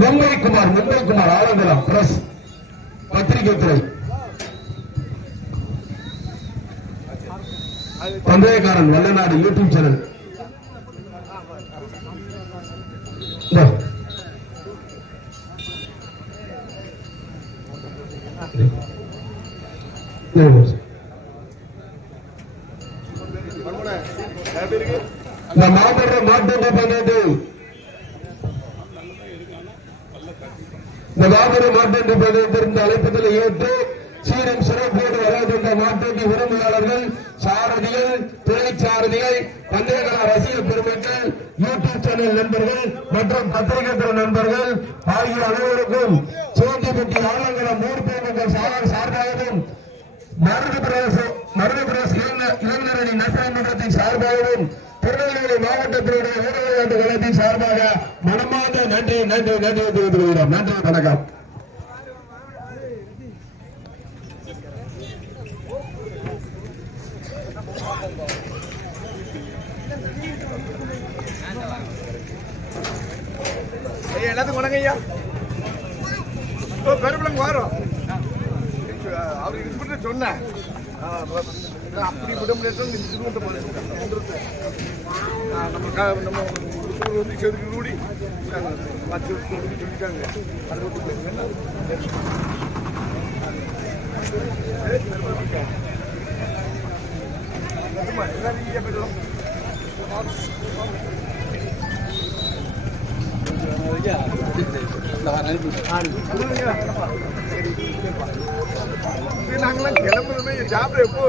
Mumbai Kumar Alangulam press பத்திரிகை துறை பந்தயக்காரன் Vallanadu YouTube channel. இந்த மாபெரும் மாட்டு பந்தயத்தில் இந்த மாபெரும் மாட்டு பந்தயத்திற்கு அழைப்பதில் ஏற்று சீரும் சிறப்போடு வளர்கின்ற மாட்டுவண்டி உரிமையாளர்கள், சாரதிகள், துணை சாரதிகள், பந்தயக்கல ரசிக பெருமக்கள், யூடியூப் சேனல் நண்பர்கள் மற்றும் பத்திரிகை நண்பர்கள் ஆகிய அனைவருக்கும் சோந்திப்பட்டி ஆலங்குளம் ஊர்போக்குகள் சார்பாகவும் மருது பிரதேச இளைஞரணி நற்பணி மன்றத்தின் சார்பாகவும் திருநெல்வேலி மாவட்டத்தினுடைய ஊர் விளையாட்டு கழகத்தின் சார்பாக மனமார்ந்த நன்றி தெரிவித்துக் கொள்கிறோம். நன்றி, வணக்கம். எல்லாத்துக்கும் வணக்கம் ஐயா. பெரும்பளம் வரும் அவருக்கு சொன்னேன் அப்படி விட முடியாது. நம்ம வந்து செதுக்கு கூடி சொல்லிட்டாங்க. நாங்களாம் கிளம்புறமே ஜாப்ல எப்போ